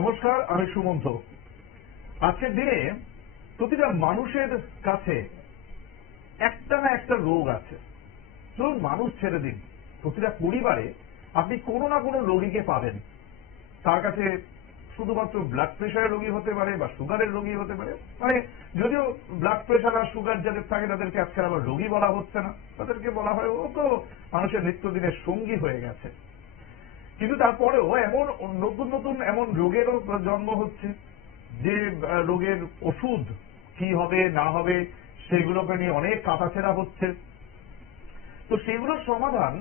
নমস্কার, আমি সুমন্ত। আজকের দিনে প্রতিটা মানুষের কাছে একটা না একটা রোগ আছে। চলুন মানুষ ছেড়ে দিন, প্রতিটা পরিবারে আপনি কোনো না কোনো রোগীকে পাবেন। তার কাছে শুধুমাত্র ব্লাড প্রেশারের রোগী হতে পারে বা সুগারের রোগী হতে পারে। মানে যদিও ব্লাড প্রেশার আর সুগার যাদের থাকে তাদেরকে আজকাল আবার রোগী বলা হচ্ছে না, তাদেরকে বলা হয় ও তো মানুষের নিত্যদিনের সঙ্গী হয়ে গেছে। কিন্তু তারপরেও এমন নতুন নতুন এমন রোগেরও জন্ম হচ্ছে যে রোগের ওষুধ কি হবে না হবে সেগুলোকে নিয়ে অনেক কাটাছেঁড়া হচ্ছে। তো সেগুলোর সমাধান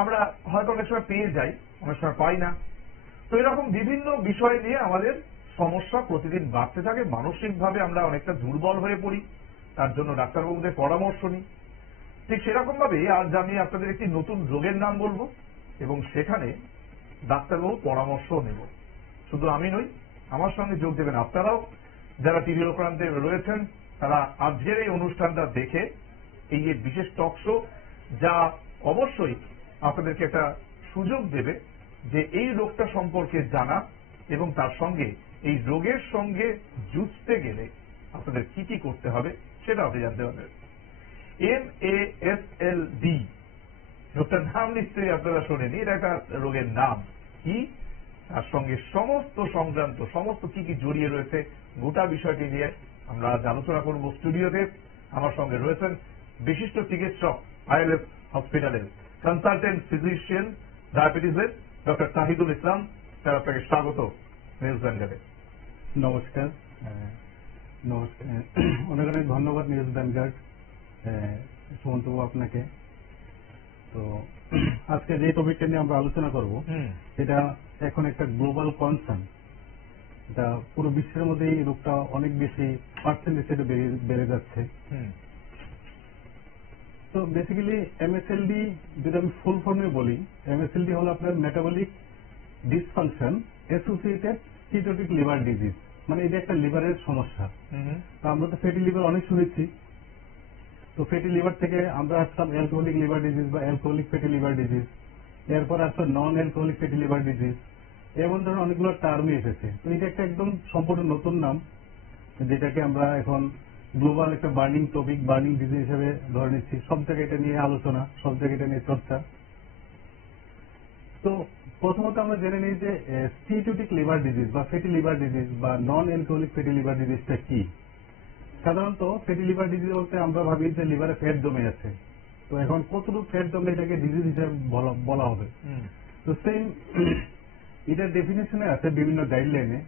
আমরা হয়তো অনেক সময় পেয়ে যাই, অনেক সময় পাই না। তো এরকম বিভিন্ন বিষয় নিয়ে আমাদের সমস্যা প্রতিদিন বাড়তে থাকে। মানসিকভাবে আমরা অনেকটা দুর্বল হয়ে পড়ি, তার জন্য ডাক্তারবাবুদের পরামর্শ নিই। ঠিক সেরকম ভাবে আজ আমি আপনাদের একটি নতুন রোগের নাম বলবো এবং সেখানে ডাক্তারবাবু পরামর্শ নেব। শুধু আমি নই, আমার সঙ্গে যোগ দেবেন আপনারাও, যারা টিভি প্রান্তে রয়েছেন তারা আজকের এই অনুষ্ঠানটা দেখে এই যে বিশেষ টক শো, যা অবশ্যই আপনাদেরকে একটা সুযোগ দেবে যে এই রোগটা সম্পর্কে জানা এবং তার সঙ্গে এই রোগের সঙ্গে যুঝতে গেলে আপনাদের কি কি করতে হবে সেটা আপনি জানতে পারবেন। MASLD রোগটার নাম নিশ্চয়ই আপনারা শোনেনি, এটা একটা রোগের নাম। কি তার সঙ্গে সমস্ত সংক্রান্ত সমস্ত কি কি জড়িয়ে রয়েছে গোটা বিষয়টি নিয়ে আমরা আজ আলোচনা করব। স্টুডিওতে আমার সঙ্গে রয়েছেন বিশিষ্ট চিকিৎসক, ILF হসপিটালের কনসালটেন্ট ফিজিশিয়ান ডায়াবেটিসের ডক্টর তাহিদুল ইসলাম। স্যার, আপনাকে স্বাগত নিউজ ভ্যানগার্ডে। নমস্কার। নমস্কার, অনেক অনেক ধন্যবাদ নিউজ ভ্যানগার্ড সুমন্তবাবু আপনাকে। তো আজকে যে টপিকটা নিয়ে আমরা আলোচনা করব এটা এখন একটা গ্লোবাল কনসার্ন। এটা পুরো বিশ্বের মধ্যে এই রোগটা অনেক বেশি পার্সেন্টেজ বেড়ে যাচ্ছে। তো বেসিক্যালি MSLD যদি আমি ফুল ফর্মে বলি, MSLD হলো আপনার metabolic dysfunction associated steatotic liver disease. মানে এটা একটা লিভারের সমস্যা। তো আমরা তো ফ্যাটি লিভার অনেক শুনেছি। তো ফ্যাটি লিভার থেকে আমরা আসলাম অ্যালকোহলিক লিভার ডিজিজ বা অ্যালকোহলিক ফ্যাটি লিভার ডিজিজ, এরপর আসলো নন অ্যালকোহলিক ফ্যাটি লিভার ডিজিজ। এমন ধরনের অনেকগুলো টার্মই এসেছে। তো এটা একটা একদম সম্পূর্ণ নতুন নাম, যেটাকে আমরা এখন গ্লোবাল একটা বার্নিং টপিক, বার্নিং ডিজিজ হিসেবে ধরে নিচ্ছি। সব জায়গায় এটা নিয়ে আলোচনা, সব জায়গায় এটা নিয়ে চর্চা। তো প্রথমত আমরা জেনে নিই যে স্টিটোটিক লিভার ডিজিজ বা ফ্যাটি লিভার ডিজিজ বা নন অ্যালকোহলিক ফ্যাটি লিভার ডিজিজটা কি। সাধারণত ফ্যাটি লিভার ডিজিজ বলতে আমরা ভাবি যে লিভারে ফ্যাট জমে আছে। তো এখন কতটুকু ফ্যাট জমলে এটাকে ডিজিজ হিসেবে বলা হবে। তো সেম এটার ডেফিনেশনে আছে বিভিন্ন গাইডলাইনে।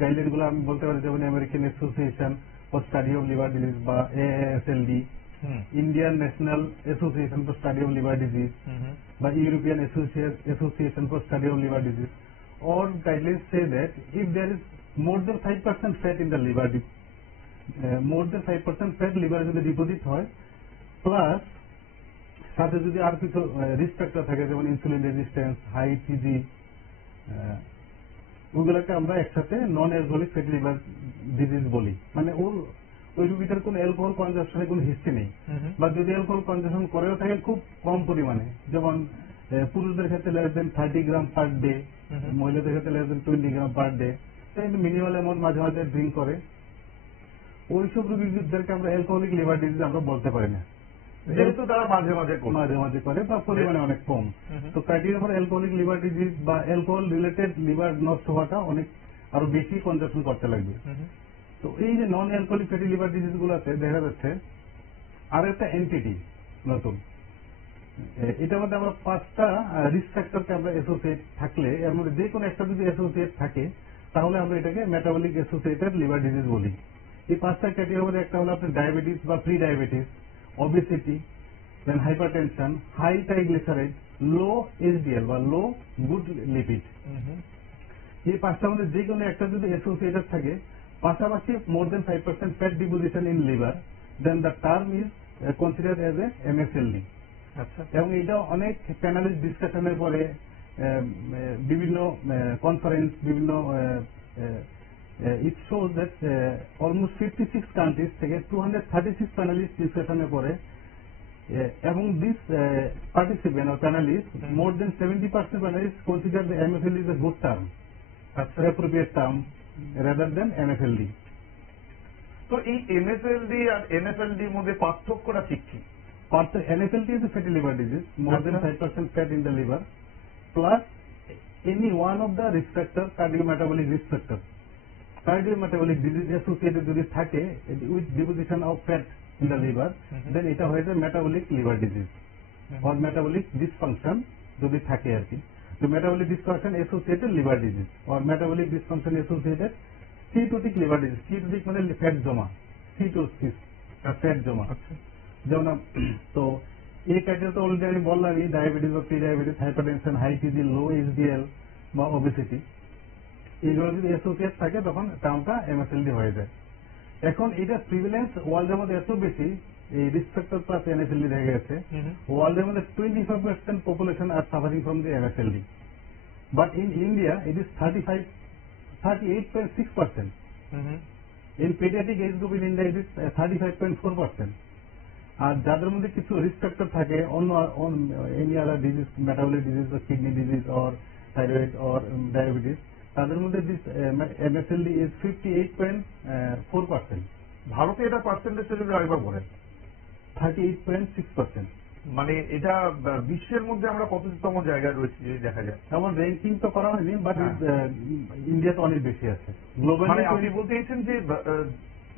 গাইডলাইনগুলো আমি বলতে পারি যেমন American Association for study of liver disease বা AASLD, Indian National Association for study of liver disease বা European Association for study of liver disease. All guidelines say that if there is more than 5% fat in the liver, more than 5% fat লিভারে যদি deposit হয়, plus সাথে যদি আর কিছু risk factor থাকে যেমন insulin resistance, high TG, ওগুলোকে আমরা একসাথে নন অ্যালকোহলিক ফ্যাটি লিভার ডিজিজ বলি। মানে ওই রোগীটার কোনো অ্যালকোহল কনজাম্পশনের কোনো হিস্ট্রি নেই, বা যদি অ্যালকোহল কনজাম্পশন করেও থাকে খুব কম পরিমাণে। যেমন পুরুষদের ক্ষেত্রে লেস দেন 30 গ্রাম পার ডে, মহিলাদের ক্ষেত্রে লেস দেন 20 গ্রাম পার ডে। মিনিমাল অ্যামাউন্ট মাঝে মাঝে ড্রিঙ্ক করে। ওইসব রোগীদেরকে আমরা অ্যালকোহলিক লিভার ডিজিজ আমরা বলতে পারি না, যেহেতু তারা মাঝে মাঝে করে বা পরিমাণে অনেক কম। তো criteria for alcoholic liver disease বা অ্যালকোহল রিলেটেড লিভার নষ্ট হওয়াটা অনেক আরো বেশি কনজাম্পশন করতে লাগবে। তো এই যে নন অ্যালকোহলিক ফ্যাটি লিভার ডিজিজ গুলোতে দেখা যাচ্ছে আর একটা এন্টিটি নতুন। এটার মধ্যে আমরা 5টা রিস্ক ফ্যাক্টরকে আমরা অ্যাসোসিয়েট থাকলে, এর মধ্যে যে কোনো একটা যদি অ্যাসোসিয়েট থাকে তাহলে আমরা এটাকে মেটাবলিক অ্যাসোসিয়েটেড লিভার ডিজিজ বলি। এই 5টা ক্যাটেগরির মধ্যে একটা হলো আপনার ডায়াবেটিস বা pre diabetes, obesity, then hypertension, high triglyceride, low HDL বা low good lipid। এই 5টার মধ্যে যে কোনো একটা যদি অ্যাসোসিয়েটেড থাকে, পাশাপাশি more than 5% fat deposition in liver, then the term is considered as a MSLD। এবং এটা অনেক প্যানেলিস্ট ডিসকাশনের পরে বিভিন্ন কনফারেন্স, বিভিন্ন it shows that almost 56 countries থেকে 236 প্যানেলিস্ট ডিসকাশনের পরে among these participants or panelists, more than 70% panelists consider the MFLD is a good term, appropriate term, rather than MFLD. তো এই এমএসএলডি আর এনএফএলডি এর মধ্যে পার্থক্যটা ঠিক কি? NFLD is a fatty liver disease, more than আচ্ছা। 5% fat in the liver, plus any one of the risk factor, cardiometabolic risk factor. Cardiometabolic disease associated যদি থাকে with deposition of fat in the liver, then এটা হয়ে যায় metabolic liver disease or metabolic dysfunction যদি থাকে আর কি। তো metabolic dysfunction associated liver disease or metabolic dysfunction associated steatotic liver disease. Steatotic মানে ফ্যাট জমা, steatosis ফ্যাট জমা। যেমন তো এই ক্যাটাগরি তো অলরেডি আমি বললামই, ডায়াবেটিস বা pre diabetes, hypertension, high TG, low HDL বা ওবেসিটি, এইগুলো যদি অ্যাসোসিয়েট থাকে তখন টার্মটা এমএসএলডি হয়ে যায়। এখন এটা প্রিভিলেন্স ওয়ার্ল্ডের মধ্যে এত বেশি, এই রিস্ক ফ্যাক্টর প্লাস এনএফএলডি দেখা গেছে ওয়ার্ল্ডের মধ্যে 25% population are suffering from the MSLD, but in India it is 38.6%. In pediatric age group in India it is 35.4%. আর যাদের মধ্যে কিছু রিস্ক ফ্যাক্টর থাকে অন্য any other disease, metabolic disease বা kidney disease or thyroid or diabetes, তাদের মধ্যে this MSLD is 58.4%. ভারতে এটা পার্সেন্টেজ যদি আরেকবার বলেন। 38.6%. মানে এটা বিশ্বের মধ্যে আমরা কততম জায়গায় রয়েছে যদি দেখা যায়? আমার র্যাঙ্কিং তো করা হয়নি, বাট ইন্ডিয়াতে অনেক বেশি আছে গ্লোবালি। মানে আপনি বলতে চাইছেন যে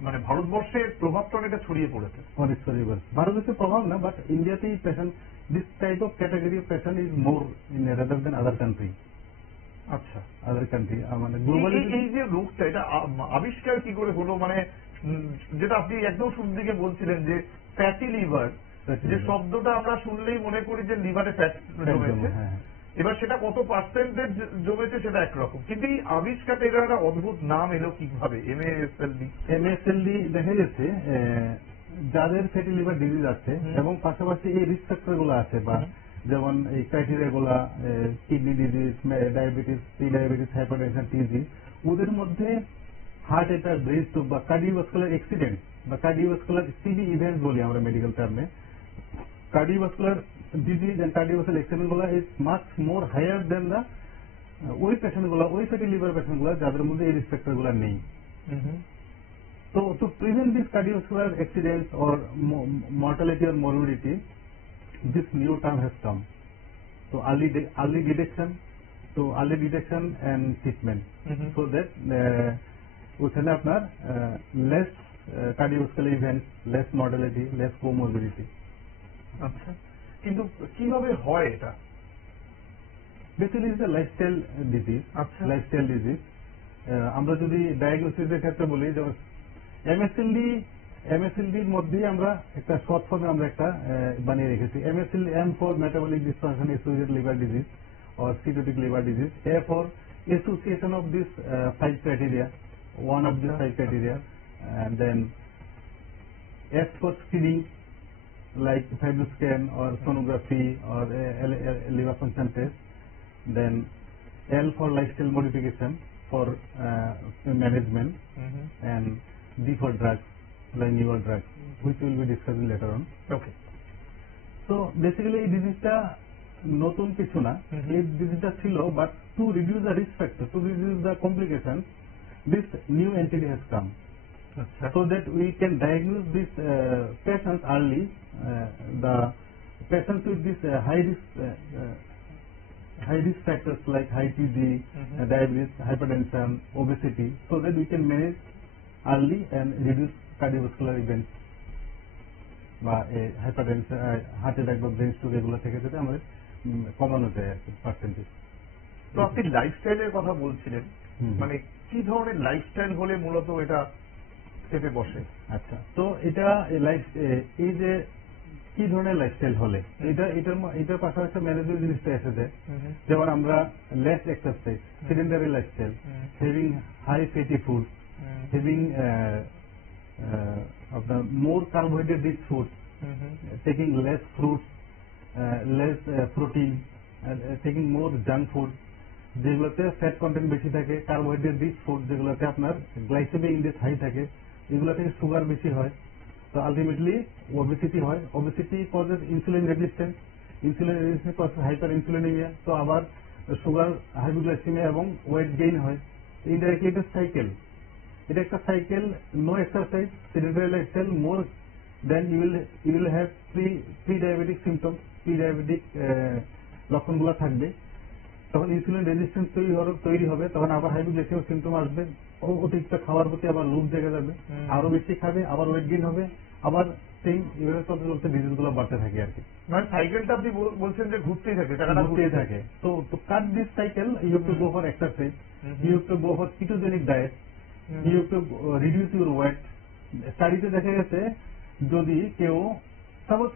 মানে ভারতবর্ষের প্রভাবটা অনেকটা ছড়িয়ে পড়েছে। অনেক সরিবল ভারতবর্ষের প্রভাব না, বাট ইন্ডিয়াতেই patient, this type of category of patient is more in rather than other country. আচ্ছা, আদার কান্ট্রি মানে গ্লোবালি এই যে রোগটা এটা আবিষ্কার কি করে হলো? মানে যেটা আপনি একদম শুরুর দিকে বলছিলেন যে ফ্যাটি লিভার, যে শব্দটা আমরা শুনলেই মনে করি যে লিভারে ফ্যাট জমেছে, এবার সেটা কত পার্সেন্টেজ জমেছে সেটা একরকম, কিন্তু এই আবিষ্কারটা এটা একটা অদ্ভুত নাম এলো কিভাবে এমএসএলডি? এমএসএলডি দেখা গেছে যাদের ফ্যাটি লিভার ডিজিজ আছে এবং পাশাপাশি এই রিস্ক ফ্যাক্টর গুলো আছে, বা যেমন এই ক্রাইটেরিয়া গুলা kidney disease, diabetes, pre diabetes, hypertension, টিজি, ওদের মধ্যে হার্ট অ্যাটাক, ব্রেন স্ট্রোক বা কার্ডিওভাস্কুলার অ্যাক্সিডেন্ট বা কার্ডিওভাস্কুলার সিভি ইভেন্টস বলি আমরা মেডিকেল টার্মে, cardiovascular disease and cardiovascular accident গুলা is much more higher than the ওই পেশেন্ট গুলা, ওই ফ্যাটি লিভার পেশেন্ট গুলা যাদের মধ্যে এই রিস্ক ফ্যাক্টর গুলা নেই। তো to prevent this cardiovascular accidents or mortality or morbidity, this new term has come. So early detection and treatment, so that ওখানে আপনার less cardiovascular events, less mortality, less comorbidity. আচ্ছা, কিন্তু কিভাবে হয় এটা? Basically it's a lifestyle disease. আচ্ছা, lifestyle disease আমরা যদি ডায়াগনোসিসের ক্ষেত্রে বলি, যেমন এমএসএলডির মধ্যে আমরা একটা শর্ট ফর্মে আমরা একটা বানিয়ে রেখেছি, MSLD, M for metabolic dysfunction associated liver disease or steatotic liver disease, A for association of this 5 criteria, one of these 5 criteria, and then S for screening like FibroScan or sonography or liver function test, then L for lifestyle modification for management, and D for drugs like newer drugs, which we will be discussing later on. Okay. So basically এই ডিজিজটা নতুন কিছু না, এই ডিজিজটা ছিল, but to reduce the risk factor, to reduce the complication, this new entity has come, so that we can diagnose these patients early, the patients with this high risk factors like high TG, diabetes, hypertension, obesity, so that we can manage early and reduce cardiovascular events বা hypertension, heart attack বা brain stroke এগুলো থেকে যাতে আমাদের কমানো যায় আর কি percentage. তো আপনি লাইফস্টাইলের কথা বলছিলেন, মানে কি ধরনের লাইফস্টাইল হলে মূলত এটা চেপে বসে? আচ্ছা, তো এটা এই যে কি ধরনের লাইফস্টাইল হলে এটার পাশাপাশি ম্যানেজমেন্ট জিনিসটা এসেছে, যেমন আমরা less exercise, sedentary lifestyle, having high fatty food, having আপনার more carbohydrate rich food, taking less fruits, less protein, taking more junk food, যেগুলোতে ফ্যাট কন্টেন্ট বেশি থাকে, কার্বোহাইড্রেট রিচ ফুড যেগুলোতে আপনার গ্লাইসেমিক ইন্ডেক্স হাই থাকে, এগুলো থেকে সুগার বেশি হয়, তো আলটিমেটলি ওবেসিটি হয়, obesity causes insulin resistance, insulin resistance causes hyperinsulinaemia, তো আবার সুগার, হাইপোগ্লাইসেমিয়া এবং ওয়েট গেইন হয়। ইনডাইরেক্টলি এটা সাইকেল, এটা একটা cycle. No exercise, sedentary lifestyle, more then you will have pre diabetic symptom, pre diabetic লক্ষণগুলো থাকবে। তখন ইনসুলিন রেজিস্ট্যান্স তৈরি হবে, তখন আবার হাইপোগ্লাইসেমিক সিমটম আসবে, অতিরিক্ত খাওয়ার প্রতি আবার লোভ জেগে যাবে, আরো বেশি খাবে, আবার ওয়েট গেইন হবে, আবার সেই এভাবে চলতে চলতে ডিজিজ গুলো বাড়তে থাকে আর কি। মানে সাইকেলটা আপনি বলছেন যে ঘুরতেই থাকে, টাকাটা ঘুরতেই থাকে। তো cut this cycle, you have to go for exercise, you have to go for ketogenic diet, you have to reduce your weight. স্টাডিতে দেখা গেছে যদি কেউ সাপোজ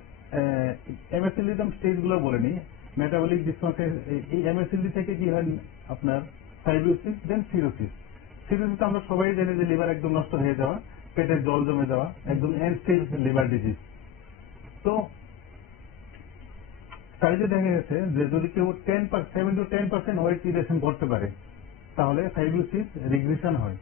এমএসএলডি স্টেজ গুলো বলে নি, মেটাবলিক ডিসফাংশন, এই এমএসএলডি থেকে কি হয় আপনার ফাইব্রোসিস, দেন সিরোসিস। সিরোসিস আমরা সবাই জানি যে লিভার একদম নষ্ট হয়ে যাওয়া, পেটে জল জমে যাওয়া, একদম এন্ড স্টেজ লিভার ডিজিজ। তো স্টাডিতে দেখা গেছে যে যদি কেউ 7 to 10% ওয়েট রিডাকশন করতে পারে তাহলে ফাইব্রোসিস রিগ্রেশন হয়,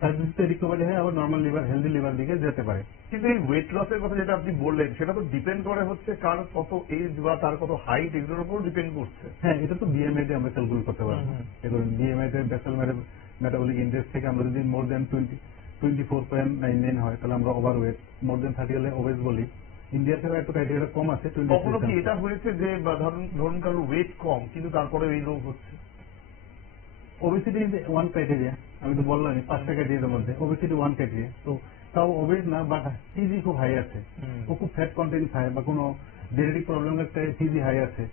ফাইব্রোসিস রিকভারি হয়, আবার নর্মাল লিভার, হেলদি লিভার দিকে যেতে পারে। কিন্তু এই ওয়েট লসের কথা যেটা আপনি বললেন সেটা তো ডিপেন্ড করে হচ্ছে কার কত এজ বা তার কত হাইট, এগুলোর উপর ডিপেন্ড করছে। হ্যাঁ, এটা তো বিএমআই তে আমরা ক্যালকুলেট করতে পারবো। এখন বিএমআই তে বেসাল মেটাবলিক ইন্ডেক্স থেকে আমরা যদি মোর দেন 24.99 হয় তাহলে আমরা ওভার ওয়েট, মোর দেন 30 হলে ওবেস বলি। ইন্ডিয়াতে একটু ক্রাইটেরিয়া কম আছে। কখনো কি এটা হয়েছে যে ধরুন কারোর ওয়েট কম কিন্তু তারপরে এই রোগ হচ্ছে? ওবেসিটি ইজ ওয়ান ক্রাইটেরিয়া, আমি তো বললাম 5টা ক্রাইটেরিয়ার মধ্যে ওবেসিটি ওয়ান ক্রাইটেরিয়া। তো তাও ওবেস না, বাট টিজি খুব হাই আছে, ও খুব ফ্যাট কন্টেন্ট খায়, বা কোনো জেনেটিক প্রবলেম একটা টিজি হাই আছে,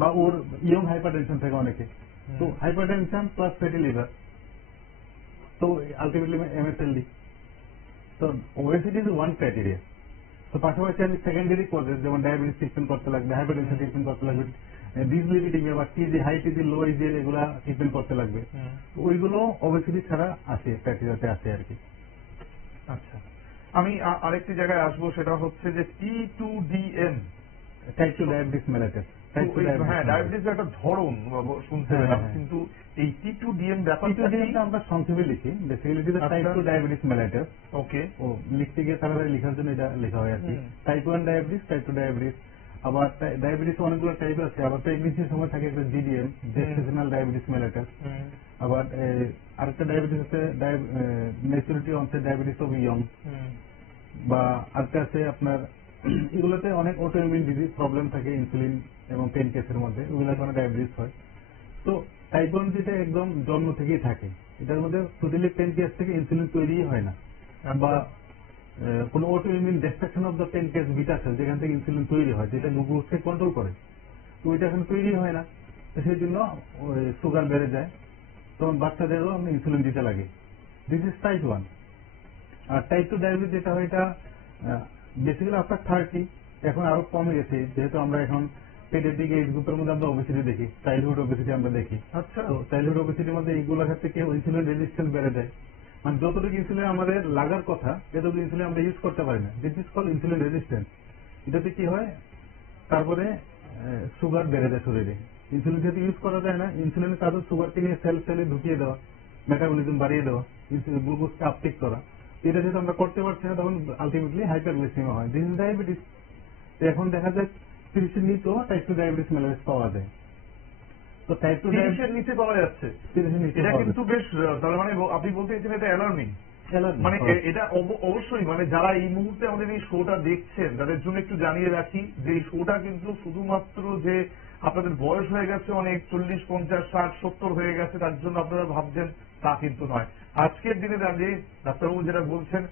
বা ওর ইয়ং হাইপারটেনশন থাকে অনেকে, তো হাইপারটেনশন প্লাস ফ্যাটি লিভার, তো আলটিমেটলি এমএসএলডি। তো ওবেসিটি ইজ ওয়ান ক্রাইটেরিয়া। তো পাশাপাশি আমি সেকেন্ডারি কজেস যেমন ডায়াবেটিস ট্রিটমেন্ট করতে লাগবে, হাইপারটেনশন ট্রিটমেন্ট করতে লাগবে, ডিসলিপিডিমিয়া বা টিজি হাই টিজি লো ইজি এগুলা ট্রিটমেন্ট করতে লাগবে। ওইগুলো ওবেসিটি ছাড়া আসে, ক্রাইটেরিয়াতে আসে আর কি। আচ্ছা, আমি আরেকটি জায়গায় আসবো, সেটা হচ্ছে যে T2DM, টাইপ 2 ডায়াবেটিস মেলাইটাস। হ্যাঁ, ডায়াবেটিস একটা ধরন শুনতে পেলাম, কিন্তু এই T2DM ব্যাপারটা আমরা সংক্ষেপে লিখি, বেসিক্যালি এটা টাইপ 2 ডায়াবেটিস মেলাইটাস। ওকে, ও লিখতে গিয়ে তাড়াতাড়ি লেখার জন্য এটা লেখা হয় আর কি। Type 1 diabetes, type 2 diabetes. আবার ডায়াবেটিস অনেকগুলো টাইপ আছে, আবার প্রেগনেন্সির সময় থাকে একটা জিডিএম, জেস্টেশনাল ডায়াবেটিস মেলাইটাস। আবার আরেকটা ডায়াবেটিস আছে maturity onset diabetes of young, বা আরেকটা আছে আপনার এগুলোতে অনেক অটোইমিউন ডিজিজ প্রবলেম থাকে ইনসুলিন এবং পেনকেসের মধ্যে, ওগুলোর কারণে ডায়াবেটিস হয়। তো টাইপ 1 যেটা একদম জন্ম থেকেই থাকে, এটার মধ্যে টোটালি পেনকেস থেকে ইনসুলিন তৈরি হয় না, বা কোনো autoimmune destruction of the pancreas beta cell যেখান থেকে ইনসুলিন তৈরি হয়, যেটা গ্লুকোজকে কন্ট্রোল করে, তো ওইটা এখন তৈরি হয় না, সেই জন্য সুগার বেড়ে যায়, তখন বাচ্চাদেরও আমরা ইনসুলিন দিতে লাগে। This is type 1। আর টাইপ 2 ডায়াবেটিস যেটা হয় এটা বেসিক্যালি আফটার 30, এখন আরো কমে গেছে, যেহেতু আমরা এখন পেডিয়াট্রিক এজ গ্রুপের মধ্যে আমরা ওবেসিটি দেখি, চাইল্ডহুড ওবেসিটি আমরা দেখি। আচ্ছা, তো চাইল্ডহুড ওবেসিটির মধ্যে এইগুলোর ক্ষেত্রে কেউ ইনসুলিন রেজিস্ট্যান্স বেড়ে যায়, মানে যতটুকু ইনসুলিন আমাদের লাগার কথা এতটুকু ইনসুলিন আমরা ইউজ করতে পারি না, this is call insulin resistance. এটাতে কি হয়, তারপরে সুগার বেড়ে যায় শরীরে। ইনসুলিন যেহেতু ইউজ করা যায় না, ইনসুলিনের কাজ সুগারকে নিয়ে সেলে ঢুকিয়ে দেওয়া, মেটাবলিজম বাড়িয়ে দেওয়া, গ্লুকোজকে আপটেক করা। এটা যেহেতু আমরা করতে পারছি না, তখন আলটিমেটলি হাইপারগ্লাইসেমিয়া হয়, দিস ইজ ডায়াবেটিস। এখন দেখা যায় 30 এর নিচেও টাইপ 2 ডায়াবেটিস মেলাইটাস পাওয়া যায়। তো টাইপ 2 30 এর নিচে পাওয়া যাচ্ছে, 30 এর নিচে এটা পাওয়া কিন্তু বেশ, তার মানে আপনি বলতে চাইছেন এটা অ্যালার্মিং। যায়। মানে এটা অবশ্যই, মানে যারা এই মুহূর্তে আমাদের এই শোটা দেখছেন তাদের জন্য একটু জানিয়ে রাখি যে এই শোটা কিন্তু শুধুমাত্র যে আপনাদের বয়স হয়ে গেছে অনেক 40, 50, 60, 70 হয়ে গেছে তার জন্য আপনারা ভাবছেন, তা কিন্তু নয়। আজকের দিনে দাঁড়িয়ে ডাক্তারবাবু যেটা বলছেন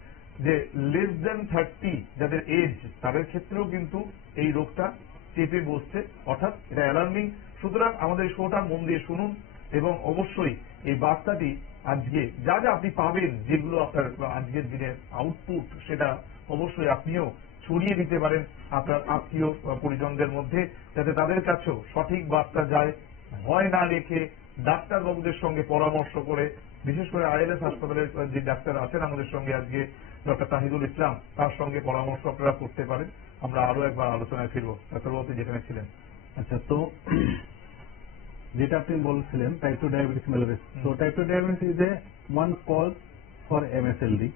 যে লেস দেন 30 যাদের এজ, তাদের ক্ষেত্রেও কিন্তু এই রোগটা চেপে বসছে, অর্থাৎ এটা অ্যালার্মিং। সুতরাং আমাদের শোটা মন দিয়ে শুনুন, এবং অবশ্যই এই বার্তাটি আজকে যা যা আপনি পাবেন, যেগুলো আপনার আজকের দিনের আউটপুট, সেটা অবশ্যই আপনিও ছড়িয়ে দিতে পারেন আপনার আত্মীয় পরিজনদের মধ্যে, যাতে তাদের কাছেও সঠিক বার্তা যায়। ভয় না রেখে ডাক্তারবাবুদের সঙ্গে পরামর্শ করে, বিশেষ করে আইএলএস হাসপাতালের যে ডাক্তার আছেন আমাদের সঙ্গে আজকে, ডক্টর তাহিদুল ইসলাম, তার সঙ্গে পরামর্শ আপনারা করতে পারেন। আমরা আরো একবার আলোচনায় ফিরবো। ডাক্তারবাবু যেখানে ছিলেন। আচ্ছা, তো যেটা আপনি বলছিলেন টাইপ 2 ডায়াবেটিস মেলাইটাস, তো type 2 diabetes is a one cause for MSLD.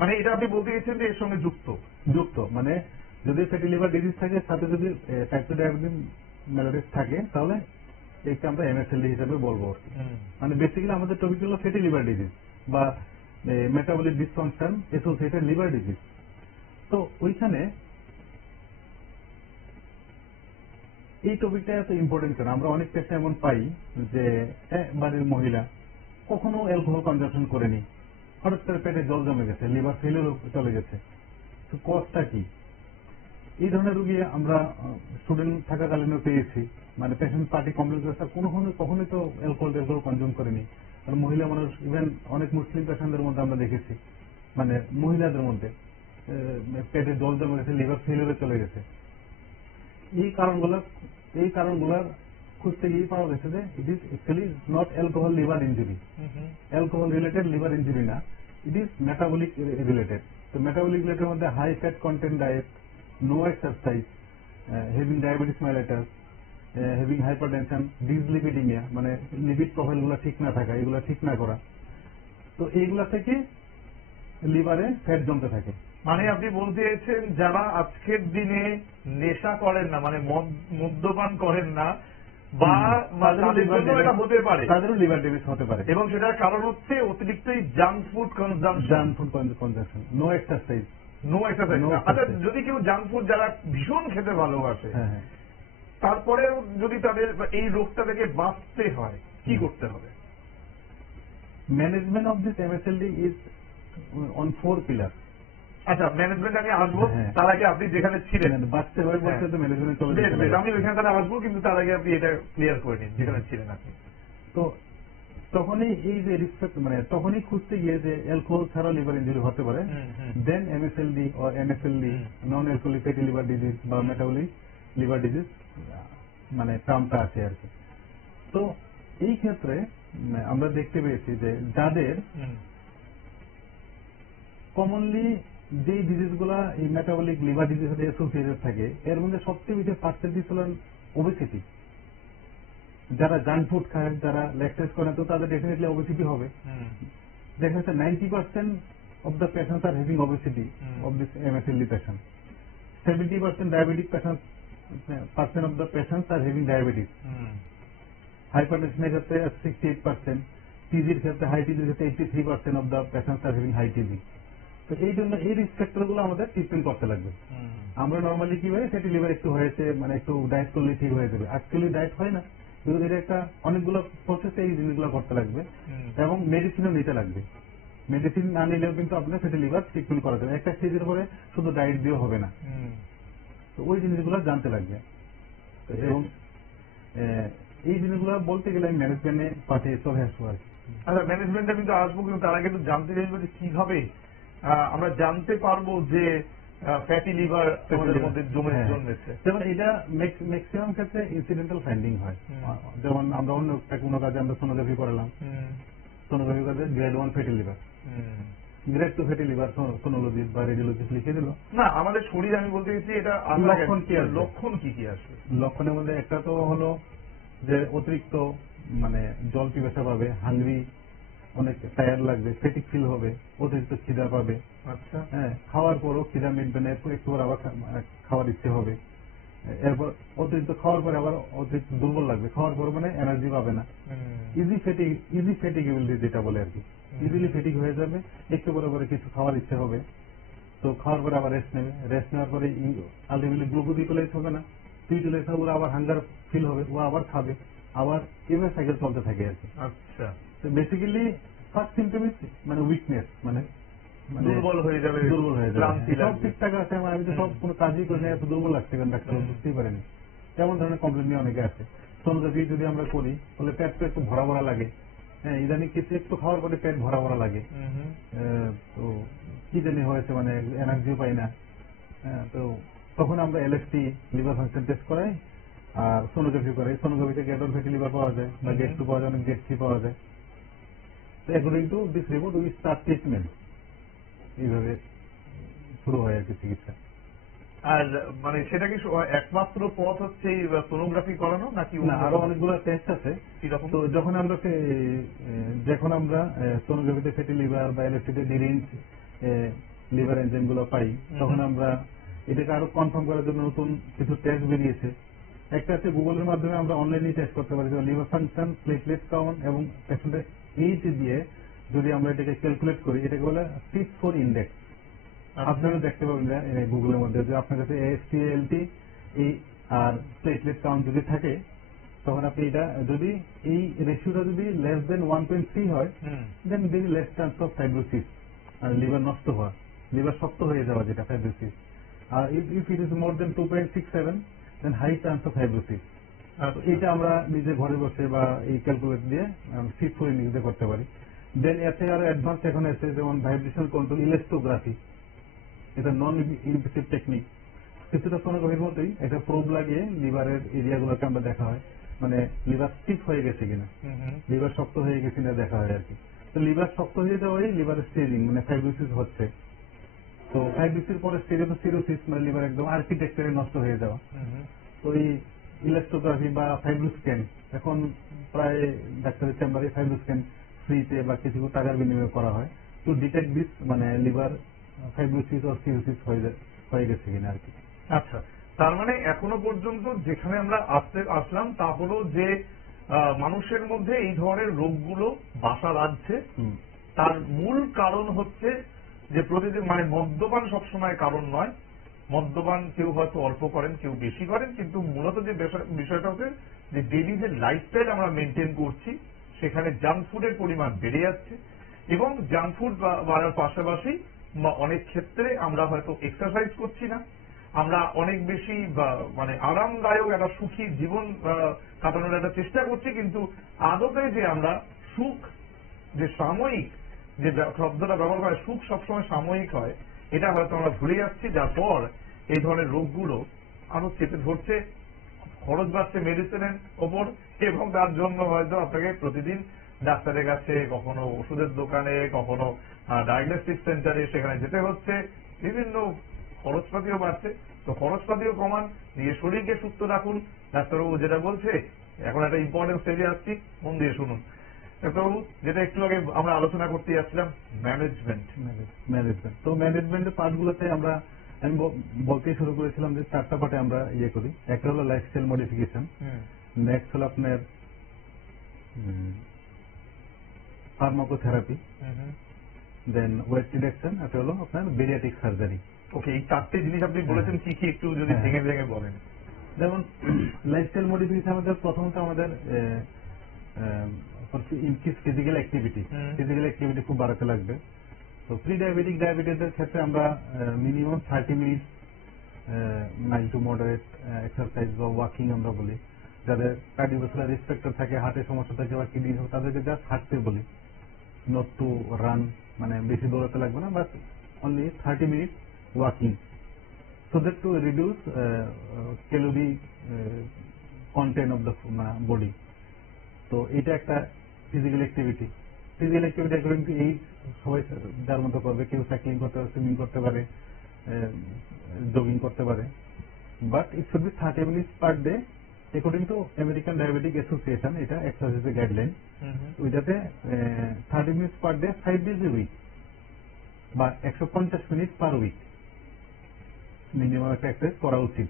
মানে এটা আপনি বলতে গেছেন যে এর সঙ্গে যুক্ত মানে যদি ফ্যাটি লিভার ডিজিজ থাকে সাথে যদি টাইপ 2 ডায়াবেটিস মেলাইটিস থাকে তাহলে একে আমরা এমএসএলডি হিসেবে বলবো আর কি। মানে বেসিক্যালি আমাদের টপিক হলো ফ্যাটি লিভার ডিজিজ বা metabolic dysfunction associated liver disease. তো ওইখানে এই টপিকটা এত ইম্পর্টেন্ট কেন? আমরা অনেক পেশা এমন পাই যে বাড়ির মহিলা কখনো অ্যালকোহল কনজাম্পশন করেনি, হঠাৎ করে পেটে জল জমে গেছে, লিভার ফেলিওর চলে গেছে। তো কজটা কি? এই ধরনের রোগী আমরা স্টুডেন্ট থাকাকালীনও পেয়েছি, মানে পেশেন্ট পার্টি কমপ্লেন করে স্যার কখনোই তো অ্যালকোহল কনজিউম করেনি। আর মহিলা মানুষ, ইভেন অনেক মুসলিম পেশেন্টদের মধ্যে আমরা দেখেছি, মানে মহিলাদের মধ্যে পেটে জল জমে গেছে, লিভার ফেলিওরে চলে গেছে। এই কারণগুলোর খুঁজতে গিয়ে পাওয়া গেছে যে it is actually not alcohol liver injury, alcohol related liver injury না, ইট ইজ মেটাবলিক রিলেটেড। তো মেটাবলিক রিলেটেড মধ্যে high fat content diet, no exercise, having diabetes mellitus, having hypertension, dyslipidemia মানে লিপিড প্রোফাইল গুলো ঠিক না থাকা, এগুলো ঠিক না করা। তো এইগুলা থেকে লিভারে ফ্যাট জমতে থাকে। মানে আপনি বলতে চাইছেন যারা আজকের দিনে নেশা করেন না, মানে মদ্যপান করেন না, বা তাদের জন্য এটা হতে পারে, তাদেরও লিভার ড্যামেজ হতে পারে। এবং সেটার কারণ হচ্ছে অতিরিক্ত junk food consumption, no exercise. আচ্ছা, যদি কেউ জাঙ্ক ফুড যারা ভীষণ খেতে ভালোবাসে, তারপরে যদি তাদের এই রোগটা থেকে বাঁচতে হয় কি করতে হবে? Management of this MSLD is on 4 pillar. আচ্ছা, ম্যানেজমেন্ট আমি আসবো, তার আগে আপনি যেখানে ছিলেন বাঁচতে হয় বলতে তো ম্যানেজমেন্ট চলে যাবে, আমি ওইখানে তাহলে আসবো, কিন্তু তার আগে আপনি এটা ক্লিয়ার করে নিন যেখানে ছিলেন আপনি। তো তখনই এই যে রিসপেক্ট মানে তখনই খুঁজতে গিয়ে যে অ্যালকোহল ছাড়া লিভার ইনজুরি হতে পারে, then MSLD or NAFLD, non alcoholic fatty liver disease বা মেটাবলিক লিভার ডিজিজ মানে টার্মটা আছে আর কি। তো এই ক্ষেত্রে আমরা দেখতে পেয়েছি যে যাদের কমনলি যে ডিজিজ গুলা এই মেটাবলিক লিভার ডিজিজ সাথে অ্যাসোসিয়েটেড থাকে, এর মধ্যে সবচেয়ে বেশি পার্সেন্টেজ হল ওবেসিটি। যারা জাঙ্ক ফুড খায়, যারা ল্যাকটেজ করে, তো তাদের ডেফিনেটলি ওবেসিটি হবে। দেখা যাচ্ছে 90% of the patients are having obesity of this MSLD patient. 70% diabetic percent of the patients are having diabetes. হাইপারটেনশনের ক্ষেত্রে 68%, টিজির ক্ষেত্রে হাই টিজির ক্ষেত্রে 83% of the patients are having high TG. তো এই জন্য এই রিস্ক ফ্যাক্টর গুলো আমাদের ট্রিটমেন্ট করতে লাগবে। আমরা নর্মালি কি হয়, ফ্যাটি লিভার একটু হয়েছে মানে একটু ডায়েট করলে ঠিক হয়ে যাবে, অ্যাকচুয়ালি ডায়েট হয় না, কিন্তু এটা একটা অনেকগুলো প্রসেসে এই জিনিসগুলো করতে লাগবে এবং মেডিসিনও নিতে লাগবে। মেডিসিন না নিলেও কিন্তু আপনার ফ্যাটি লিভার ট্রিটমেন্ট করা যাবে, একটা স্টেজের পরে শুধু ডায়েট দিয়েও হবে না। তো ওই জিনিসগুলো জানতে লাগবে, এবং এই জিনিসগুলো বলতে গেলে আমি ম্যানেজমেন্টে পাঠিয়ে চলে আসবো আর কি। আচ্ছা, ম্যানেজমেন্টে কিন্তু আসবো, কিন্তু তার আগে কিন্তু জানতে চাইবো যে কিভাবে আমরা জানতে পারবো যে ফ্যাটি লিভার আমাদের মধ্যে জন্মেছে। যেমন এটা ম্যাক্সিমাম ক্ষেত্রে ইনসিডেন্টাল ফাইন্ডিং হয়। যেমন আমরা অন্য কোনো কাজে আমরা সোনোগ্রাফি করালাম, সোনোগ্রাফি কাজে grade 1 fatty liver, grade 2 fatty liver sonologist বা রেডিওলজিস্ট লিখে দিল। না, আমাদের শরীর, আমি বলতে চাইছি এটা লক্ষণ কি আসবে? লক্ষণ কি কি আসবে? লক্ষণের মধ্যে একটা তো হলো যে অতিরিক্ত মানে জল পিপাসা পাবে, হাংরি, অনেক টায়ার লাগবে, ফেটিক ফিল হবে, অতিরিক্ত খিদা পাবে। আচ্ছা, হ্যাঁ, খাওয়ার পরও খিদা মিটবে না, একটু আবার খাওয়ার ইচ্ছে হবে। এরপর অতিরিক্ত খাওয়ার পরে আবার অতিরিক্ত দুর্বল লাগবে, খাওয়ার পর মানে এনার্জি পাবে না। ইজি ফেটিগেবিলিটি যেটা বলে আর কি, ইজিলি ফেটিক হয়ে যাবে, একটু পরে পরে কিছু খাওয়ার ইচ্ছে হবে, তো খাওয়ার পরে আবার রেস্ট নেবে, রেস্ট নেওয়ার পরে আলটিমেটলি গ্লুকোজ ইউটিলাইজ হবে না, ইউটিলাইজ হবে, আবার হাঙ্গার ফিল হবে, ও আবার খাবে, আবার এভাবে সাইকেল চলতে থাকে আর কি। আচ্ছা, বেসিক্যালি ফার্স্ট সিমটম ইজ মানে উইকনেস, মানে দুর্বল হয়ে যাবে, সব ঠিকঠাক আছে, আমি তো সব কোনো কাজই করি না, এত দুর্বল লাগছে কেন ডাক্তার বুঝতেই পারেনি, তেমন ধরনের কমপ্লেন নিয়ে অনেকে আছে। সোনোগ্রাফি যদি আমরা করি তাহলে পেট তো একটু ভরা ভরা লাগে, হ্যাঁ, ইদানিং কিছু একটু খাওয়ার পরে পেট ভরা ভরা লাগে, তো কি জানি হয়েছে, মানে এনার্জিও পাই না। তো তখন আমরা এলএফটি লিভার ফাংশন টেস্ট করাই আর সোনোগ্রাফি করাই। সোনোগ্রাফিতে গ্রেড 1 ফ্যাটি লিভার পাওয়া যায়, বা গ্রেড 2 পাওয়া যায়, গ্রেড 3 পাওয়া যায়। তো according to this report we start treatment, এইভাবে শুরু হয় আর কি চিকিৎসা। আর মানে সেটা কি একমাত্র পথ হচ্ছে এই সোনোগ্রাফি করানো, নাকি আরো অনেকগুলো টেস্ট আছে? তো যখন আমরা সোনোগ্রাফিতে ফ্যাটি লিভার বা এলএফটিতে ডিরেঞ্জ লিভার এনজাইম গুলো পাই, তখন আমরা এটাকে আরো কনফার্ম করার জন্য নতুন কিছু টেস্ট বেরিয়েছে। একটা আছে গুগলের মাধ্যমে আমরা অনলাইনে টেস্ট করতে পারি, লিভার ফাংশন, প্লেটলেট কাউন্ট এবং পেশেন্টের এইজ দিয়ে যদি আমরা এটাকে ক্যালকুলেট করি, এটাকে বলে CIS-4 ইন্ডেক্স। আপনারা দেখতে পাবেন গুগলের মধ্যে যে আপনার কাছে AST/ALT আর প্লেটলেট কাউন্ট যদি থাকে, তখন আপনি এটা যদি এই রেশিওটা যদি লেস দেন 1.3 হয়, then very less chance of fibrosis, liver নষ্ট হওয়া, লিভার শক্ত হয়ে যাওয়া, যেটা ফাইব্রোসিস। আর if it is more than 2.67, then high chance of fibrosis. এটা আমরা নিজে ঘরে বসে বা এই ক্যালকুলেট দিয়ে CIS-4 ইন্ডেক্স দিয়ে করতে পারি। দেন এর থেকে আরো অ্যাডভান্স এখন এসে যেমন ভাইব্রেশন কন্ট্রোল ইলেকট্রোগ্রাফি, এটা নন ইনভেসিভ টেকনিক। কিছুটা সোনোগ্রাফির মতোই একটা প্রোব লাগিয়ে লিভারের এরিয়াগুলোকে আমরা দেখা হয়, মানে লিভার স্টিফ হয়ে গেছে কিনা, লিভার শক্ত হয়ে গেছে কিনা দেখা হয় আর কি। তো লিভার শক্ত হয়ে যাওয়াই লিভার স্টেজিং, মানে ফাইব্রোসিস হচ্ছে। তো ফাইব্রোসিস পরে সিরোসিস, মানে লিভার একদম আর্কিটেকচারে নষ্ট হয়ে যাওয়া। তো এই ইলেকট্রোগ্রাফি বা ফাইব্রোস্ক্যান, এখন প্রায় ডাক্তারের চেম্বারে ফাইব্রোস্ক্যান ফ্রিতে বা কিছু টাকার বিনিময়ে করা হয় টু ডিটেক্ট দিস, মানে লিভার ফাইব্রোসিস ও সিরোসিস হয়ে গেছে কিনা আর কি। আচ্ছা, তার মানে এখনো পর্যন্ত যেখানে আমরা আসলাম তা হলো যে মানুষের মধ্যে এই ধরনের রোগগুলো বাসা বাঁধছে, তার মূল কারণ হচ্ছে যে প্রতিদিন, মানে মদ্যপান সবসময় কারণ নয়। মদ্যপান কেউ হয়তো অল্প করেন, কেউ বেশি করেন, কিন্তু মূলত যে বিষয়টা হচ্ছে যে ডেইলি যে লাইফস্টাইল আমরা মেনটেন করছি, সেখানে জাঙ্ক ফুডের পরিমাণ বেড়ে যাচ্ছে। এবং জাঙ্ক ফুড বাড়ার পাশাপাশি অনেক ক্ষেত্রে আমরা হয়তো এক্সারসাইজ করছি না, আমরা অনেক বেশি মানে আরামদায়ক একটা সুখী জীবন কাটানোর একটা চেষ্টা করছি, কিন্তু আদতে যে আমরা সুখ, যে সাময়িক যে শব্দটা ব্যবহার করে, সুখ সবসময় সাময়িক হয়, এটা হয়তো আমরা ভুলে যাচ্ছি, যার পর এই ধরনের রোগগুলো আরো চেপে ধরছে। খরচ বাড়ছে মেডিসিনের ওপর, এবং তার জন্য হয়তো আপনাকে প্রতিদিন ডাক্তারের কাছে, কখনো ওষুধের দোকানে, কখনো ডায়াগনস্টিক সেন্টারে সেখানে যেতে হচ্ছে, বিভিন্ন খরচপাতিও বাড়ছে। তো খরচপাতিও কমান, নিজের শরীরকে সুস্থ রাখুন। ডাক্তারবাবু যেটা বলছে, এখন একটা ইম্পর্টেন্ট স্টেজে আসছি, মন দিয়ে শুনুন ডাক্তারবাবু। যেটা একটু আগে আমরা আলোচনা করতে যাচ্ছিলাম, ম্যানেজমেন্ট। তো ম্যানেজমেন্টের পার্টগুলোতে আমি বলতে শুরু করেছিলাম যে 4টা পার্টে আমরা ইয়ে করি। একটা হলো লাইফস্টাইল মডিফিকেশন, নেক্সট হলো আপনার ফার্মাকোথেরাপি, দেন ওয়েট রিডাকশন, এটা হলো আপনার বেরিয়াট্রিক সার্জারি। ওকে, এই 4টে জিনিস আপনি বলেছেন, কি কি একটু যদি ভেঙে ভেঙে বলেন। যেমন লাইফস্টাইল মডিফিকেশন, আমাদের প্রথমত আমাদের ইনক্রিজ ফিজিক্যাল অ্যাক্টিভিটি খুব বাড়াতে লাগবে। তো প্রি ডায়াবেটিসের ক্ষেত্রে আমরা minimum 30 minute mild to moderate exercise বা ওয়াকিং আমরা বলি। যাদের কার্ডিওভাস্কুলার রিস্ক ফ্যাক্টর থাকে, হার্টের সমস্যা থাকে বা কিডনি, তাদেরকে জাস্ট হাঁটতে বলি, নট টু রান, মানে বেশি দৌড়াতে লাগবে না, but only 30 minute walking, so that to reduce calorie content of the body. তো এটা একটা physical activity according to age সবাই যার মতো করবে, কেউ সাইক্লিং করতে পারে, সুইমিং করতে পারে, জগিং করতে পারে, but it should be 30 minutes per day according to American Diabetic Association. এটা এক্সারসাইজের গাইডলাইন। ওইটাতে 30 minutes per day 5 days a week, বা 150 মিনিট পার উইক মিনিমাম একটা এক্সারসাইজ করা উচিত।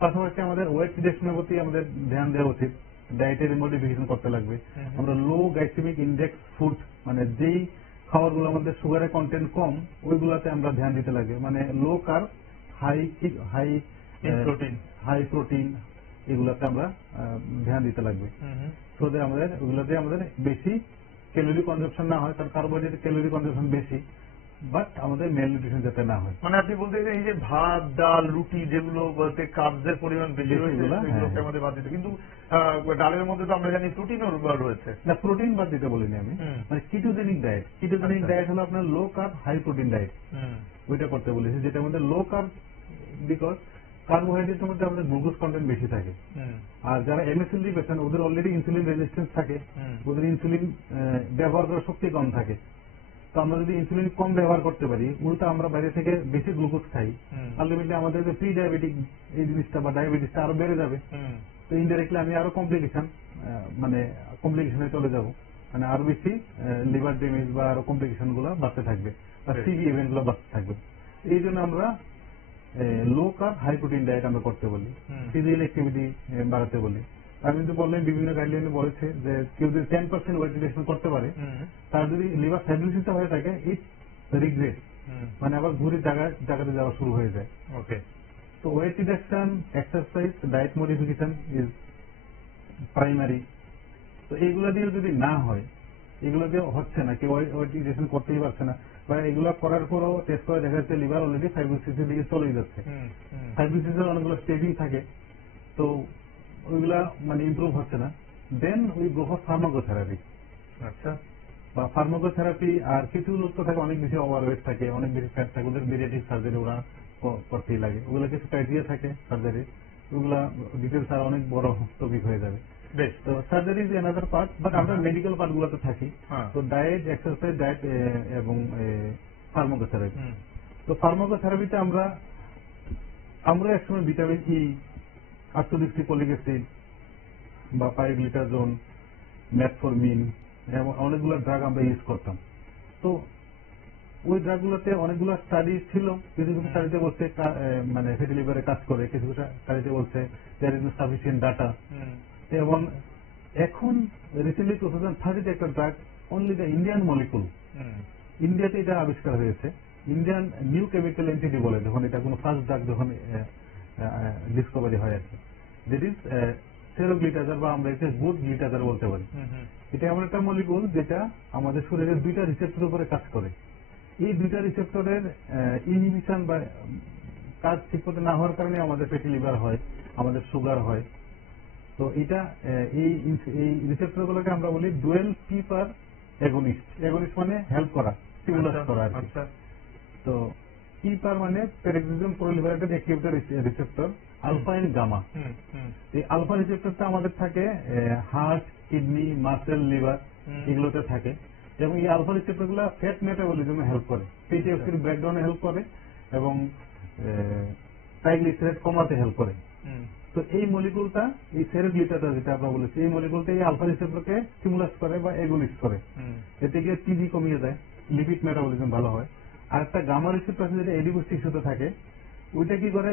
পাশাপাশি আমাদের ওয়েট রিডাকশনের প্রতি আমাদের ধ্যান দেওয়া উচিত, ডায়েটারি মডিফিকেশন করতে লাগবে। আমরা লো গ্লাইসেমিক ইন্ডেক্স ফুড, মানে যেই খাবারগুলো আমাদের সুগারের কন্টেন্ট কম, ওইগুলাতে আমরা ধ্যান দিতে লাগবে, মানে লো কার্ব, হাই প্রোটিন, এগুলাতে আমরা ধ্যান দিতে লাগবে। সো আমাদের ওগুলাতে আমাদের বেশি ক্যালোরি কনজাম্পশন না হয়, কারণ কার্বোহাইড্রেট ক্যালোরি কনজাম্পশন বেশি, বাট আমাদের মেল নিউট্রিশন যাতে না হয়। মানে আপনি বলতে চাইছেন এই যে ভাত, ডাল, রুটি, যেগুলো কার্বসের পরিমাণ বেশি রয়েছে, সেগুলোকে আমাদের বাদ দিতে। কিন্তু ডালের মধ্যে তো আমরা জানি প্রোটিনও রয়েছে। না, প্রোটিন বাদ দিতে বলিনি আমি, মানে কিটোজেনিক ডায়েট হলো আপনার low carb high protein diet, ওইটা করতে বলেছি, যেটা আমাদের লো কার্ব, বিকজ কার্বোহাইড্রেটের মধ্যে আমাদের গ্লুকোজ কন্টেন্ট বেশি থাকে। আর যারা MSLD পেশেন্ট, ওদের অলরেডি ইনসুলিন রেজিস্ট্যান্স থাকে, ওদের ইনসুলিন ব্যবহার করার শক্তি কম থাকে। তো আমরা যদি ইনসুলিন কম ব্যবহার করতে পারি, উল্টা আমরা বাইরে থেকে বেশি গ্লুকোজ খাই, আলটিমেটলি আমাদের যে প্রি ডায়াবেটিক এই জিনিসটা বা ডায়াবেটিসটা আরো বেড়ে যাবে। তো ইনডাইরেক্টলি আমি আরো কমপ্লিকেশনে চলে যাব, মানে আরো বেশি লিভার ড্যামেজ বা আরো কমপ্লিকেশন গুলো বাড়তে থাকবে। বা সিভি ইভেন্ট গুলো বাড়তে থাকবে। এই জন্য আমরা low carb high protein diet আমরা করতে বলি, ফিজিক্যাল অ্যাক্টিভিটি বাড়াতে বলি। আমি কিন্তু বললেন বিভিন্ন গাইডলাইনে বলেছে যে কেউ যদি 10% ওয়েট রিডাকশন করতে পারে, তার যদি লিভার ফাইব্রোসিস হয়ে থাকে ইট রিগ্রেট, মানে আবার ঘুরে জায়গাতে যাওয়া শুরু হয়ে যায়। ওকে, তো weight reduction, exercise, diet modification is primary. তো এইগুলো দিয়ে যদি না হয়, এগুলো দিয়ে হচ্ছে না, কেউ ওয়েট রিডাকশন করতেই পারছে না, বা এগুলো করার পরও টেস্ট করে দেখা যাচ্ছে লিভার অলরেডি ফাইব্রোসিসের দিকে চলেই যাচ্ছে। ফাইব্রোসিসের অনেকগুলো স্টেজিং থাকে, তো ওইগুলা মানে ইমপ্রুভ হচ্ছে না, then we go for pharmacotherapy. আচ্ছা, বা ফার্মাকোথেরাপি। আর কিছু লোক তো থাকে অনেক বেশি ওভারওয়েট থাকে, অনেক বেশি ফ্যাট থাকে, ওদের বেরিয়াটিক সার্জারি ওরা করতেই লাগে। ওগুলো কিছু ক্রাইটেরিয়া থাকে সার্জারি, ওগুলা ডিটেলস আর অনেক বড় টপিক হয়ে যাবে। বেশ। তো surgery is another part, but আমরা মেডিকেল পার্ট গুলোতে থাকি। তো ডায়েট, এক্সারসাইজ, ডায়েট এবং ফার্মাকোথেরাপি। তো ফার্মাকোথেরাপিতে আমরা একসময় ভিটামিন ই, আর্থোডিক্সিকোলিক অ্যাসিড বা পাইগ্লিটাজোন, ম্যাটফরমিন এবং অনেকগুলো ড্রাগ আমরা ইউজ করতাম। তো ওই ড্রাগগুলোতে অনেকগুলো স্টাডি ছিল, কিছু কিছু স্টাডিতে বলছে মানে ফ্যাটি লিভারে কাজ করে, কিছু কিছু স্টাডিতে বলছে দেয়ার ইজ সাফিসিয়েন্ট ডাটা। এবং এখন রিসেন্টলি 2030 একটা drug, only the Indian molecule, ইন্ডিয়াতে এটা আবিষ্কার হয়েছে। ইন্ডিয়ান নিউ কেমিক্যাল এন্টিটি বলে যখন এটা কোনো ফার্স্ট ড্রাগ যখন ডিসকভারি হয় আর কি, দ্যাট ইজ সেরোগ্লিটাজার, বা আমরা এটা গুড গ্লিটাজার বলতে পারি। এটা এমন একটা মলিকুল যেটা আমাদের শরীরের দুইটা রিসেপ্টরের উপরে কাজ করে। এই দুইটা রিসেপ্টরের ইনহিবিশন বা কাজ ঠিক মতো না হওয়ার কারণে আমাদের ফ্যাটি লিভার হয়, আমাদের সুগার হয়। তো এটা এই রিসেপ্টর গুলোকে আমরা বলি ডুয়েল পিপার এগোনিস্ট। এগোনিস্ট মানে হেল্প করা, স্টিমুলাস করা আর কি। তো পিপার মানে peroxisome proliferator activated receptor, alpha and gamma. এই আলফা রিসেপ্টরটা আমাদের থাকে হার্ট, কিডনি, মাসেল, লিভার এগুলোতে থাকে। এবং এই আলফা রিসেপ্টর গুলো ফ্যাট মেটাবলিজমে হেল্প করে, ফ্যাটি অ্যাসিড ব্রেকডাউনে হেল্প করে এবং ট্রাইগ্লিসারাইড কমাতে হেল্প করে। তো এই মলিকুলটা, এই সেরোগ্লিটাজার যেটা আমরা বলেছি, এই মলিকুলটা এই আলফা রিসেপ্টরকে স্টিমুলাস করে বা এগোনিস্ট করে। এতে গিয়ে টিজি কমিয়ে যায়, লিপিড মেটাবলিজম ভালো হয়। আর একটা গামা রিসেপ্টর আছে যেটা এডিপোস টিস্যুতে থাকে, ওইটা কি করে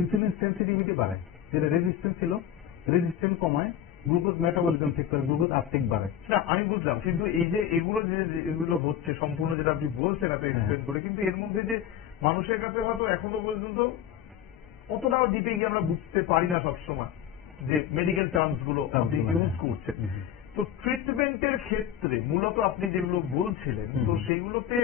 ইনসুলিন সেন্সিটিভিটি বাড়ায়, যেটা রেজিস্ট্যান্স ছিল রেজিস্ট্যান্স কমায়, গ্লুকোজ মেটাবলিজম ঠিক করে, গ্লুকোজ আপটেক বাড়ায়। না আমি বুঝলাম, কিন্তু এই যে এগুলো হচ্ছে সম্পূর্ণ যেটা আপনি বলছেন এত এক্সপ্লেন করে, কিন্তু এর মধ্যে যে মানুষের কাছে হয়তো এখনো পর্যন্ত অতটাও ডিপে গিয়ে আমরা বুঝতে পারি না সবসময় যে মেডিকেল টার্মস গুলো আপনি ইউজ করছেন। তো ট্রিটমেন্টের ক্ষেত্রে মূলত আপনি যেগুলো বলছিলেন, তো সেইগুলোতে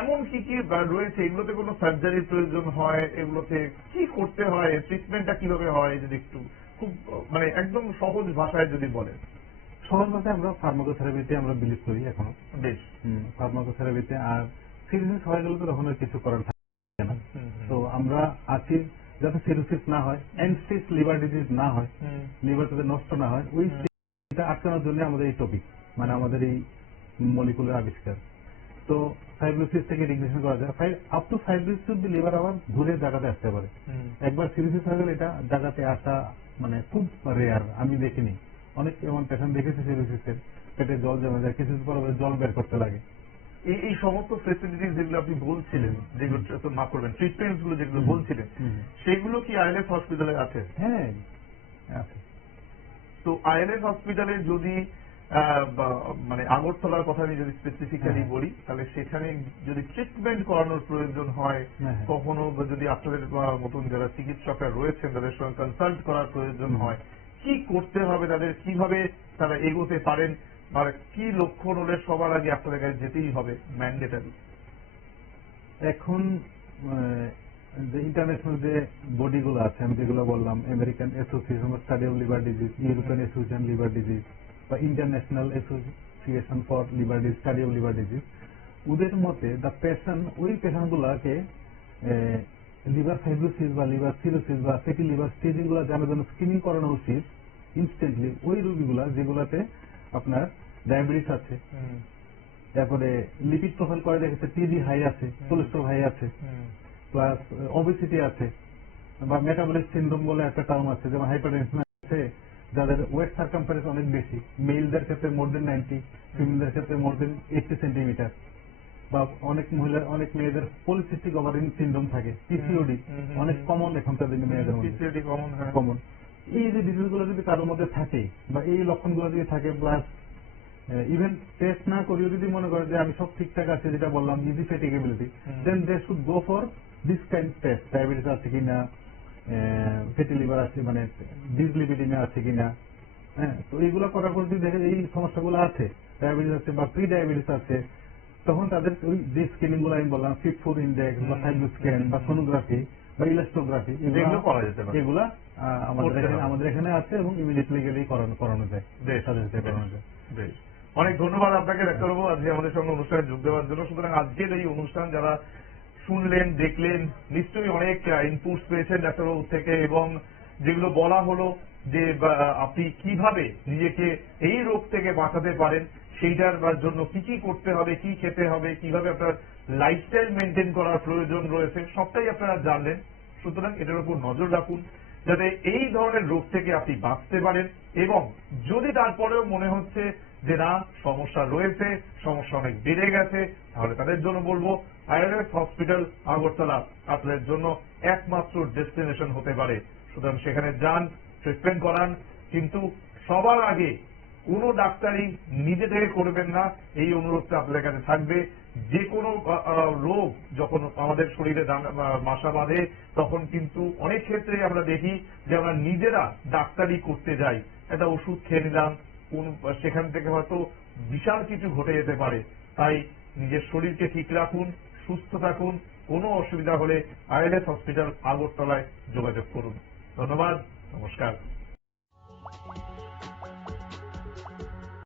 এমন কি কি রয়েছে, এগুলোতে কোনো সার্জারির প্রয়োজন হয়, এগুলোতে কি করতে হয়, ট্রিটমেন্টটা কিভাবে হয়, যদি একটু খুব মানে একদম সহজ ভাষায় যদি বলেন। সহজ ভাষায় আমরা ফার্মাকোথেরাপিতে আমরা বিলিভ করি এখনো। বেশ। ফার্মাকোথেরাপিতে আর সিরিয়াস হয়ে গেলে তো তখন আর কিছু করার থাকে না। তো আমরা আছি যাতে সিরোসিস না হয়, এন্ড স্টেজ লিভার ডিজিজ না হয়, লিভার যাতে নষ্ট না হয়, ওই স্টেজটা আটকানোর জন্য আমাদের এই টপিক, মানে আমাদের এই মলিকুলের আবিষ্কার। তো ফাইব্রোসিস থেকে রিগ্রেশন করা যায়, আপ টু ফাইব্রোসিস অব্দি লিভার আবার ঘুরে জায়গাতে আসতে পারে। একবার সিরোসিস হয়ে গেলে এটা জায়গাতে আসা মানে খুব রেয়ার, আমি দেখিনি। অনেক এমন পেশেন্ট দেখেছি সিরোসিসের পেটে জল জমে যায়, কিছু পর জল বের করতে লাগে। এই সমস্ত ফেসিলিটিস যেগুলো আপনি বলছিলেন, যেগুলো মাফ করবেন, ট্রিটমেন্ট গুলো যেগুলো বলছিলেন, সেগুলো কি আইএলএস হসপিটালে আছে? হ্যাঁ আছে। তো আইএলএস হসপিটালে যদি মানে আগরতলার কথা আমি যদি স্পেসিফিক্যালি বলি, তাহলে সেখানে যদি ট্রিটমেন্ট করানোর প্রয়োজন হয়, কখনো যদি আপনাদের মতন যারা চিকিৎসকরা রয়েছেন তাদের সঙ্গে কনসাল্ট করার প্রয়োজন হয়, কি করতে হবে তাদের, কিভাবে তারা এগোতে পারেন, আর কি লক্ষণ হলে সবার আগে আপনাদের কাছে যেতেই হবে ম্যান্ডেটারি? এখন যে ইন্টারন্যাশনাল যে বডিগুলো আছে, আমি যেগুলো বললাম, American Association of study of liver disease, European Association liver disease, বা International Association for liver disease, study of liver disease, ওদের মতে দ্য পেশেন্ট, ওই পেশেন্ট গুলাকে লিভার ফাইব্রোসিস বা লিভার সিরোসিস বা ফ্যাটি লিভার স্টেজিং গুলো জানার জন্য স্ক্রিনিং করানো উচিত ইনস্ট্যান্টলি। ওই রোগীগুলা যেগুলাতে আপনার ডায়াবেটিস আছে, তারপরে লিপিড প্রোফাইল করে দেখেছে টিজি হাই আছে, কোলেস্ট্রল হাই আছে, প্লাস ওবেসিটি আছে, বা মেটাবলিক সিনড্রোম বলে একটা টার্ম আছে, যেমন হাইপারটেনশন আছে, যাদের ওয়েট সার্কামফারেন্স অনেক বেশি, মেলদের ক্ষেত্রে মোর দেন 90, ফিমেলদের ক্ষেত্রে মোর দেন 80 সেন্টিমিটার। বা অনেক মেয়েদের পলিসিস্টিক ওভারিন সিনড্রোম থাকে, পিসিওডি অনেক কমন এখনকার দিনে মেয়েদের মধ্যে কমন। এই যে ডিজিজ গুলো যদি কারোর মধ্যে থাকে বা এই লক্ষণগুলো যদি থাকে, প্লাস ইভেন টেস্ট না করেও যদি মনে করে যে আমি সব ঠিকঠাক আছে, যেটা বললাম easy fatigability, then they should go for this kind test, diabetes আছে কিনা, ফ্যাটি লিভার আছে মানে ডিসলিপিডিমিয়া আছে কিনা। হ্যাঁ, তো এইগুলো করার পর যদি দেখে এই সমস্যাগুলো আছে, ডায়াবেটিস আছে বা প্রি ডায়াবেটিস আছে, তখন তাদের ওই যে স্ক্যানিং গুলো আমি বললাম, FIT-4 ইন্ডেক্স বা থাইরয়েড স্ক্যান বা সোনোগ্রাফি বা ইলাস্টোগ্রাফি, এগুলো করা যেতে পারে। এগুলা আমাদের এখানে আছে এবং ইমিডিয়েটলি গেলেই করানো যায়, সাজেস্ট করানো যায়। বেশ, অনেক ধন্যবাদ আপনাকে ডাক্তারবাবু আজকে আমাদের সঙ্গে অনুষ্ঠানে যোগ দেওয়ার জন্য। সুতরাং আজকের এই অনুষ্ঠান যারা শুনলেন, দেখলেন, নিশ্চয়ই অনেক ইনপুটস পেয়েছেন ডাক্তারবাবুর থেকে, এবং যেগুলো বলা হলো যে আপনি কিভাবে নিজেকে এই রোগ থেকে বাঁচাতে পারেন, সেইটার জন্য কি কি করতে হবে, কি খেতে হবে, কিভাবে আপনার লাইফস্টাইল মেনটেন করার প্রয়োজন রয়েছে, সবটাই আপনারা জানলেন। সুতরাং এটার উপর নজর রাখুন যাতে এই ধরনের রোগ থেকে আপনি বাঁচতে পারেন, এবং যদি তারপরেও মনে হচ্ছে যে না সমস্যা রয়েছে, সমস্যা অনেক বেড়ে গেছে, তাহলে তাদের জন্য বলবো আইএলএস হসপিটাল আগরতলা আপনাদের জন্য একমাত্র ডেস্টিনেশন হতে পারে। সুতরাং সেখানে যান, ট্রিটমেন্ট করান, কিন্তু সবার আগে কোনো ডাক্তারই নিজে থেকে করবেন না, এই অনুরোধটা আপনাদের কাছে থাকবে। যে কোনো রোগ যখন আমাদের শরীরে বাসা বাঁধে, তখন কিন্তু অনেক ক্ষেত্রে আমরা দেখি যে আমরা নিজেরা ডাক্তারি করতে যাই, একটা ওষুধ খেয়ে নিলাম, সেখান থেকে হয়তো বিশাল কিছু ঘটে যেতে পারে। তাই নিজের শরীরকে ঠিক রাখুন, সুস্থ থাকুন, কোনো অসুবিধা হলে আইএলএস হসপিটাল আগরতলায় যোগাযোগ করুন। ধন্যবাদ, নমস্কার।